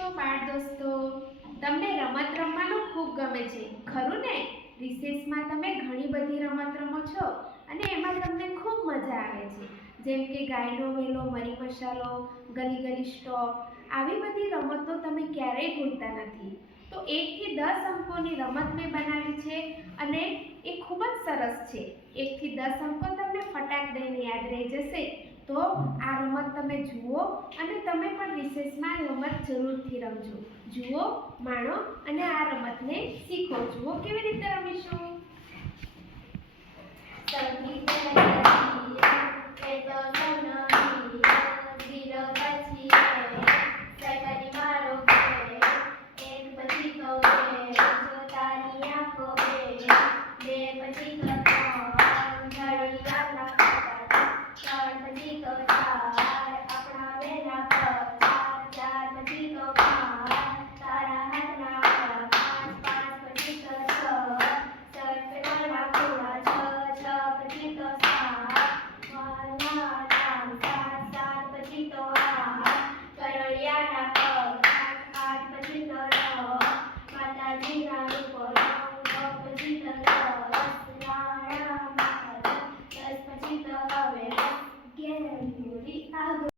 છો બાળ દોસ્તો? તમને રમત રમવાનું ખૂબ ગમે છે, ખરું ને? રિસેસમાં તમે ઘણી બધી રમત રમો છો અને એમાં તમને ખૂબ મજા આવે છે, જેમ કે ગાયનો વેલો, મરી મસાલો, ગલી ગલી સ્ટોપ. આવી બધી રમતો તમે ક્યારેય ભૂલતા નથી. તો 1 થી 10 અંકોની રમત મેં બનાવી છે અને એ ખૂબ જ સરસ છે. 1 થી 10 અંકો તમને ફટાક દઈને યાદ રહી જશે. તો આ રમત તમે જુઓ અને તમે પણ રિસેસમાં રમત જરૂરથી રમજો. જુઓ, માણો અને આ રમતને શીખો. જુઓ કેવી રીતે રમીશું. સૌથી